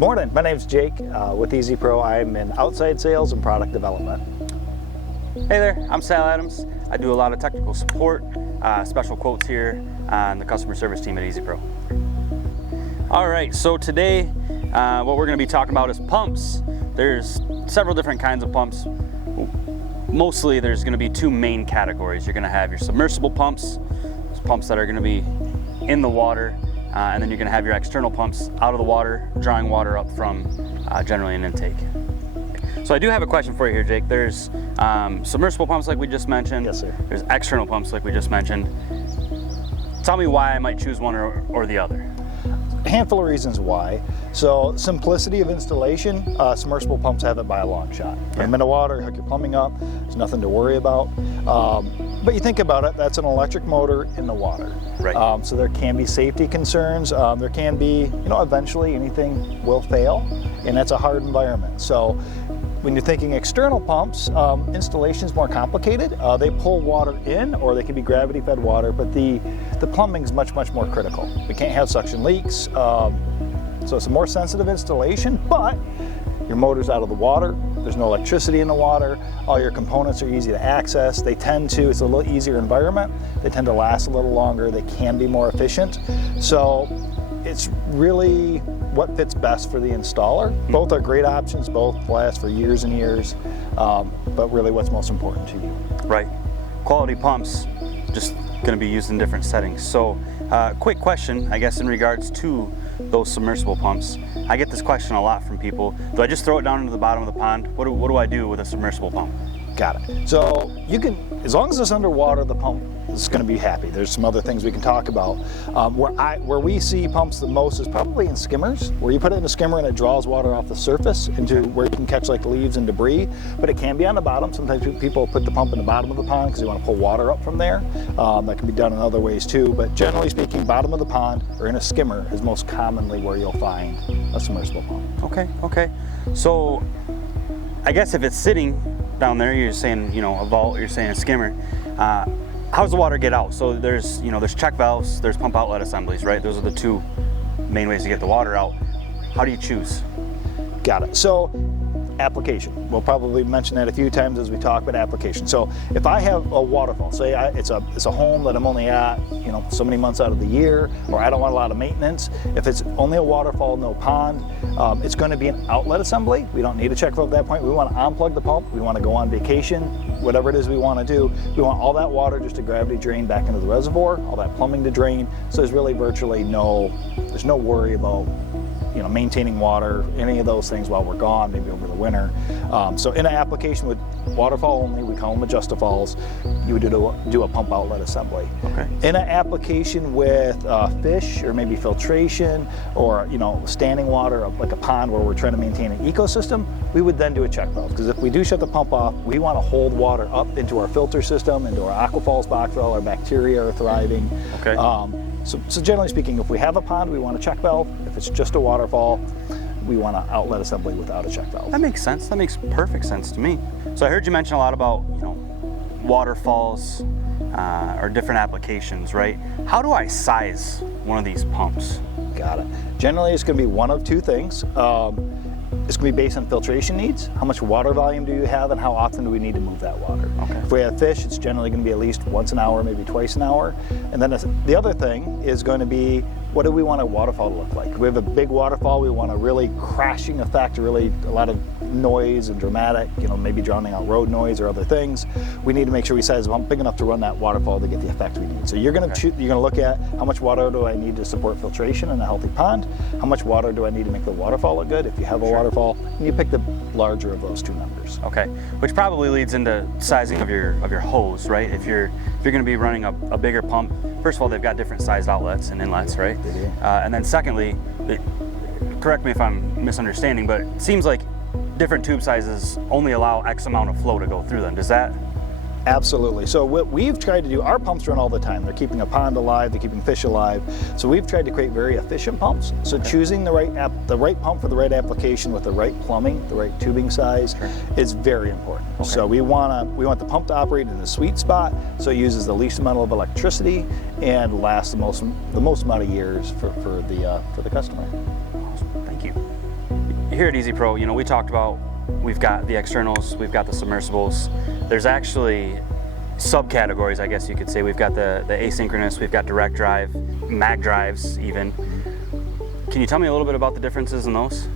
Morning, my name's Jake with Easy Pro. I'm in outside sales and product development. Hey there, I'm Sal Adams. I do a lot of technical support, special quotes here on the customer service team at Easy Pro. All right, so today what we're going to be talking about is pumps. There's several different kinds of pumps. Mostly there's going to be two main categories. You're going to have your submersible pumps, those pumps that are going to be in the water, and then you're going to have your external pumps out of the water, drawing water up from generally an intake. So I do have a question for you here, Jake. There's submersible pumps like we just mentioned. Yes, sir. There's external pumps like we just mentioned. Tell me why I might choose one or the other. A handful of reasons why. So simplicity of installation, submersible pumps have it by a long shot. Put them in the water, hook your plumbing up, there's nothing to worry about. But you think about it, that's an electric motor in the water. Right. So there can be safety concerns. There can be, eventually anything will fail, and that's a hard environment. So when you're thinking external pumps, installation is more complicated. They pull water in, or they can be gravity fed water, but the plumbing is much more critical. We can't have suction leaks, so it's a more sensitive installation, but your motor's out of the water, there's no electricity in the water, all your components are easy to access, it's a little easier environment, they tend to last a little longer, they can be more efficient. So it's really what fits best for the installer. Both are great options, both last for years and years, but really what's most important to you. Right. Quality pumps, just going to be used in different settings. So quick question, I guess, in regards to those submersible pumps. I get this question a lot from people. Do I just throw it down into the bottom of the pond? What do I do with a submersible pump? Got it. So you can, as long as it's underwater, the pump is going to be happy. There's some other things we can talk about. Where we see pumps the most is probably in skimmers, where you put it in a skimmer and it draws water off the surface into where you can catch like leaves and debris, but it can be on the bottom. Sometimes people put the pump in the bottom of the pond because they want to pull water up from there. That can be done in other ways too, but generally speaking, bottom of the pond or in a skimmer is most commonly where you'll find a submersible pump. Okay. So I guess if it's sitting down there, you're saying, a vault, you're saying a skimmer, how does the water get out? So there's check valves, there's pump outlet assemblies, right? Those are the two main ways to get the water out. How do you choose? Got it. So application. We'll probably mention that a few times as we talk about application. So if I have a waterfall, say it's a home that I'm only at, so many months out of the year, or I don't want a lot of maintenance. If it's only a waterfall, no pond, it's going to be an outlet assembly. We don't need a check valve at that point. We want to unplug the pump. We want to go on vacation, whatever it is we want to do. We want all that water just to gravity drain back into the reservoir, all that plumbing to drain. So there's really virtually there's no worry about maintaining water, any of those things while we're gone, maybe over the winter. So in an application with waterfall only, we call them Adjust-A-Falls, you would do a pump outlet assembly. Okay. In an application with fish or maybe filtration or standing water, like a pond where we're trying to maintain an ecosystem, we would then do a check valve. Because if we do shut the pump off, we want to hold water up into our filter system, into our Aquafalls box where all our bacteria are thriving. Okay. So generally speaking, if we have a pond, we want a check valve. If it's just a waterfall, we want an outlet assembly without a check valve. That makes sense. That makes perfect sense to me. So I heard you mention a lot about, waterfalls or different applications, right? How do I size one of these pumps? Got it. Generally, it's going to be one of two things. It's going to be based on filtration needs. How much water volume do you have and how often do we need to move that water? Okay. If we have fish, it's generally going to be at least once an hour, maybe twice an hour. And then the other thing is going to be, what do we want a waterfall to look like? If we have a big waterfall, we want a really crashing effect, really a lot of noise and dramatic, maybe drowning out road noise or other things. We need to make sure we size the pump big enough to run that waterfall to get the effect we need. So you're going to look at how much water do I need to support filtration in a healthy pond? How much water do I need to make the waterfall look good? If you have a waterfall, and you pick the larger of those two numbers. Okay, which probably leads into sizing of your hose, right? If you're going to be running a bigger pump, first of all, they've got different sized outlets and inlets, right? They do. And then secondly, correct me if I'm misunderstanding, but it seems like different tube sizes only allow X amount of flow to go through them. Does that? Absolutely. So what we've tried to do, our pumps run all the time. They're keeping a pond alive, they're keeping fish alive. So we've tried to create very efficient pumps. So choosing the right pump for the right application with the right plumbing, the right tubing size is very important. Okay. So we want the pump to operate in a sweet spot, so it uses the least amount of electricity and lasts the most amount of years for the customer. Awesome. Thank you. here at Easy Pro, you know, we talked about, we've got the externals, we've got the submersibles. There's actually subcategories, I guess you could say. We've got the asynchronous, we've got direct drive, mag drives even. Can you tell me a little bit about the differences in those?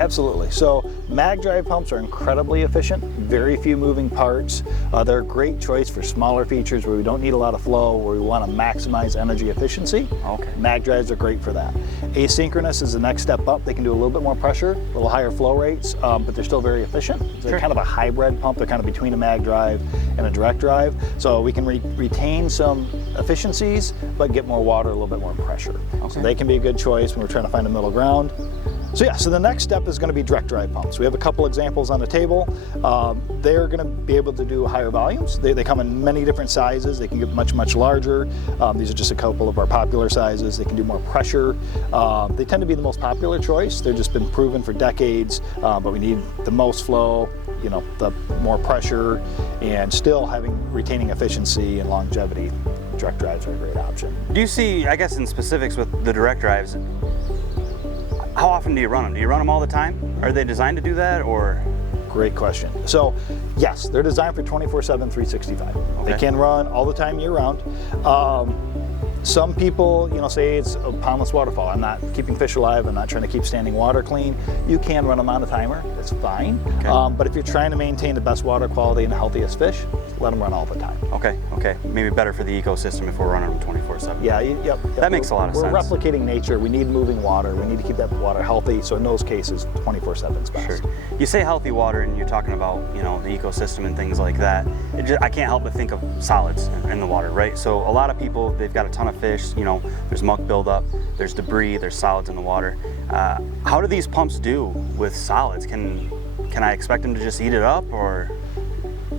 Absolutely. So mag drive pumps are incredibly efficient, very few moving parts. They're a great choice for smaller features where we don't need a lot of flow, where we want to maximize energy efficiency. Okay. Mag drives are great for that. Asynchronous is the next step up. They can do a little bit more pressure, a little higher flow rates, but they're still very efficient. They're Sure. kind of a hybrid pump. They're kind of between a mag drive and a direct drive. So we can retain some efficiencies, but get more water, a little bit more pressure. Okay. So they can be a good choice when we're trying to find a middle ground. So yeah, so the next step is going to be direct drive pumps. We have a couple examples on the table. They're going to be able to do higher volumes. They come in many different sizes. They can get much, much larger. These are just a couple of our popular sizes. They can do more pressure. They tend to be the most popular choice. They've just been proven for decades, but we need the most flow, you know, the more pressure, and still retaining efficiency and longevity. Direct drives are a great option. Do you see, I guess in specifics with the direct drives, how often do you run them? Do you run them all the time? Are they designed to do that, or? Great question. So yes, they're designed for 24/7, 365. Okay. They can run all the time year round. Some people, you know, say it's a pondless waterfall. I'm not keeping fish alive. I'm not trying to keep standing water clean. You can run them on a timer. That's fine. Okay. But if you're trying to maintain the best water quality and the healthiest fish, let them run all the time. Okay, okay. Maybe better for the ecosystem if we're running them 24/7. Yeah, yep. That makes a lot of sense. We're replicating nature. We need moving water. We need to keep that water healthy. So in those cases, 24/7 is best. Sure. You say healthy water and you're talking about, you know, the ecosystem and things like that. I can't help but think of solids in the water, right? So a lot of people, they've got a ton of fish, you know, there's muck buildup, there's debris, there's solids in the water. How do these pumps do with solids? Can I expect them to just eat it up, or?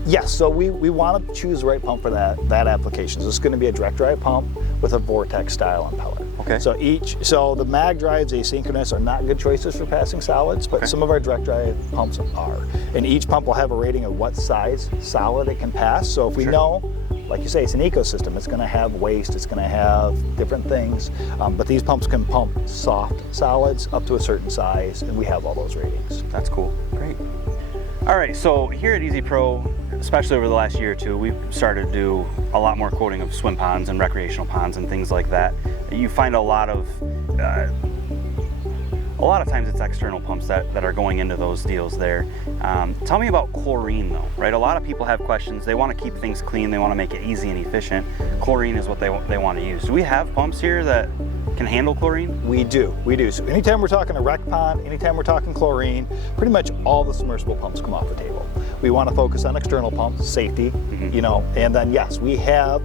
Yes, so we want to choose the right pump for that application. So it's going to be a direct drive pump with a vortex style impeller. Okay. So the mag drives, asynchronous, are not good choices for passing solids, but Okay. some of our direct drive pumps are. And each pump will have a rating of what size solid it can pass. So if we Sure. know, like you say, it's an ecosystem, it's going to have waste, it's going to have different things, but these pumps can pump soft solids up to a certain size, and we have all those ratings. That's cool. Great. All right, so here at Easy Pro, especially over the last year or two, we've started to do a lot more quoting of swim ponds and recreational ponds and things like that. You find a lot of times it's external pumps that are going into those deals there. Tell me about chlorine though, right? A lot of people have questions. They want to keep things clean. They want to make it easy and efficient. Chlorine is what they want to use. Do we have pumps here that can handle chlorine? We do. So anytime we're talking a rec pond, anytime we're talking chlorine, pretty much all the submersible pumps come off the table. We want to focus on external pumps, safety, you know, and then yes, we have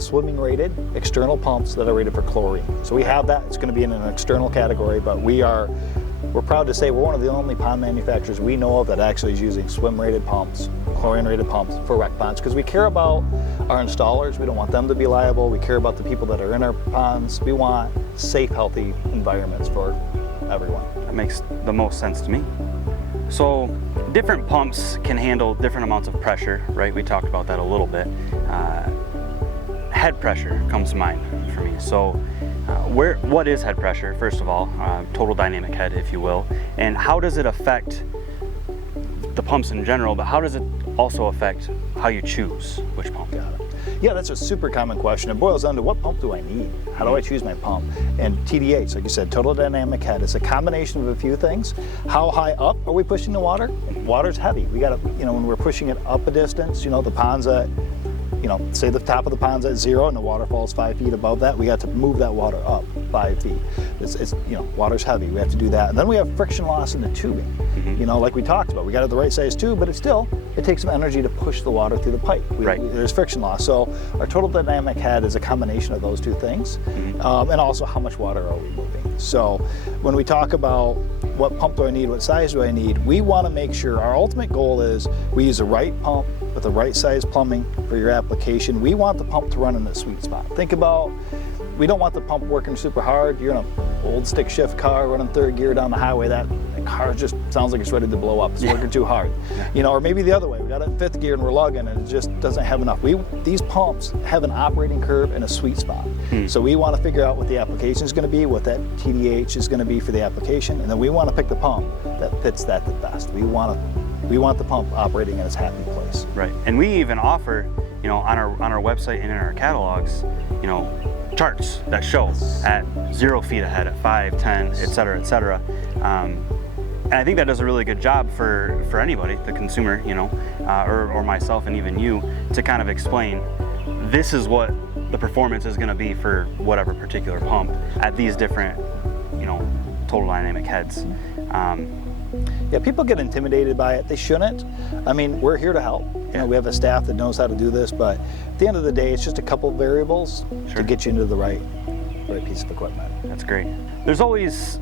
swimming rated external pumps that are rated for chlorine. So we have that. It's going to be in an external category, but we're proud to say we're one of the only pond manufacturers we know of that actually is using swim rated pumps, chlorine rated pumps for rec ponds, because we care about our installers. We don't want them to be liable. We care about the people that are in our ponds. We want safe, healthy environments for everyone. That makes the most sense to me. So different pumps can handle different amounts of pressure, right? We talked about that a little bit. Head pressure comes to mind for me. So what is head pressure, first of all? Total dynamic head, if you will. And how does it affect the pumps in general, but how does it also affect how you choose which pump? Got it. Yeah, that's a super common question. It boils down to what pump do I need? How do I choose my pump? And TDH, like you said, total dynamic head, is a combination of a few things. How high up are we pushing the water? Water's heavy. We got to, you know, when we're pushing it up a distance, you know, the pond's at, you know, say the top of the pond's at 0 and the waterfall's 5 feet above that, we got to move that water up 5 feet. It's you know, water's heavy, we have to do that. And then we have friction loss in the tubing. You know, like we talked about, we got the right size tube, but it takes some energy to push the water through the pipe. There's friction loss. So our total dynamic head is a combination of those two things, and also how much water are we moving. So when we talk about what pump do I need, what size do I need, we want to make sure our ultimate goal is we use the right pump with the right size plumbing for your application. We want the pump to run in the sweet spot. Think about, we don't want the pump working super hard. You're in an old stick shift car running third gear down the highway. That car just sounds like it's ready to blow up. It's working too hard. You know, or maybe the other way. We got it in fifth gear and we're lugging and it just doesn't have enough. These pumps have an operating curve and a sweet spot. So we want to figure out what the application is going to be, what that TDH is going to be for the application, and then we want to pick the pump that fits that the best. We want the pump operating in its happy place. Right. And we even offer, you know, on our website and in our catalogs, you know, charts that show at 0 feet ahead, at 5, 10, et cetera, et cetera. And I think that does a really good job for anybody, the consumer, you know, or myself and even you, to kind of explain this is what the performance is going to be for whatever particular pump at these different, you know, total dynamic heads. Yeah, people get intimidated by it. They shouldn't. I mean, we're here to help. You know, we have a staff that knows how to do this, but at the end of the day, it's just a couple of variables to get you into the right piece of equipment. That's great. There's always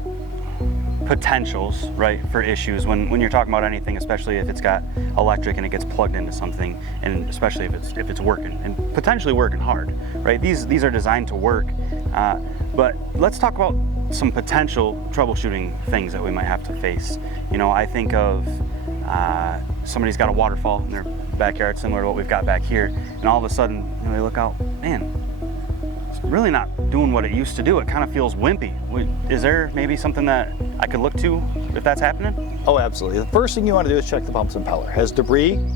potentials, right, for issues when you're talking about anything, especially if it's got electric and it gets plugged into something, and especially if it's working and potentially working hard, right? These are designed to work, but let's talk about some potential troubleshooting things that we might have to face. You know, I think of somebody's got a waterfall in their backyard, similar to what we've got back here, and all of a sudden, you know, they look out, man, it's really not doing what it used to do. It kind of feels wimpy. Is there maybe something that I could look to if that's happening? Oh, absolutely. The first thing you want to do is check the pump's impeller. Has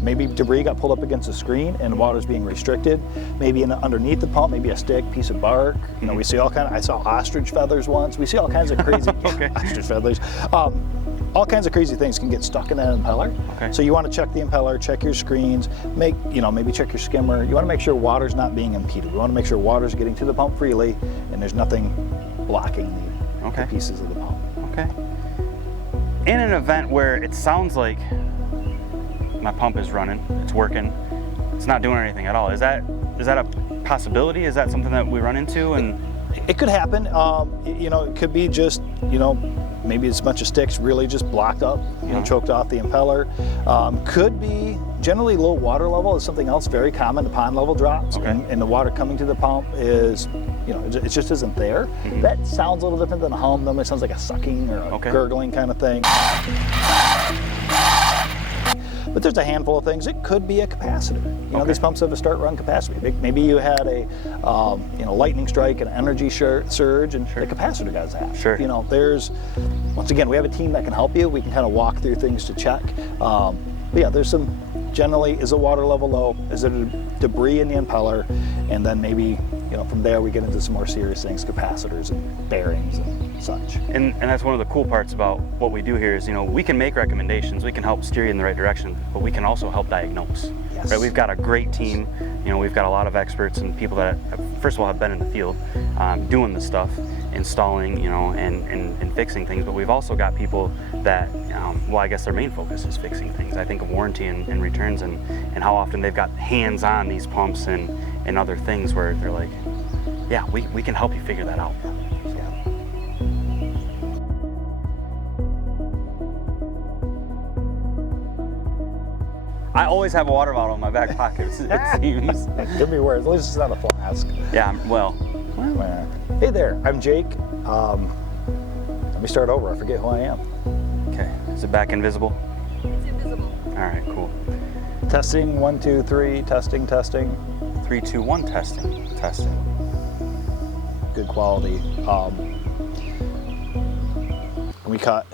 maybe debris got pulled up against the screen and the water's being restricted, maybe underneath the pump, maybe a stick, piece of bark. You know, we see I saw ostrich feathers once. We see all kinds of crazy, ostrich feathers. All kinds of crazy things can get stuck in that impeller. Okay. So you want to check the impeller, check your screens, maybe check your skimmer. You want to make sure water's not being impeded. We want to make sure water's getting to the pump freely and there's nothing blocking the pieces of the pump. Okay. In an event where it sounds like my pump is running, it's working, it's not doing anything at all, is that a possibility? Is that something that we run into? And it could happen. You know, it could be just, you know, maybe it's a bunch of sticks really just blocked up, you know, choked off the impeller. Could be generally low water level is something else very common. The pond level drops, and the water coming to the pump is, you know, it just isn't there. That sounds a little different than a hum. Normally it sounds like a sucking or a gurgling kind of thing. But there's a handful of things. It could be a capacitor. You know, these pumps have a start-run capacity. Maybe you had a lightning strike, an energy surge, and the capacitor got zapped. Sure. You know, once again, we have a team that can help you. We can kind of walk through things to check. But yeah, there's some. Generally, is the water level low? Is there debris in the impeller? And then maybe, you know, from there we get into some more serious things, capacitors and bearings and such. And that's one of the cool parts about what we do here is, you know, we can make recommendations, we can help steer you in the right direction, but we can also help diagnose. Yes. Right? We've got a great team. You know, we've got a lot of experts and people that, first of all, have been in the field doing the stuff, installing, you know, and fixing things. But we've also got people that, well, I guess their main focus is fixing things. I think of warranty and returns and how often they've got hands on these pumps and other things where they're like, yeah, we can help you figure that out. I always have a water bottle in my back pocket, it seems. Could be worse. At least it's not a flask. Yeah, well. Hey there, I'm Jake. Let me start over. I forget who I am. Okay, is it back invisible? It's invisible. All right, cool. Testing, 1, 2, 3, testing. 3, 2, 1, testing. Good quality. We cut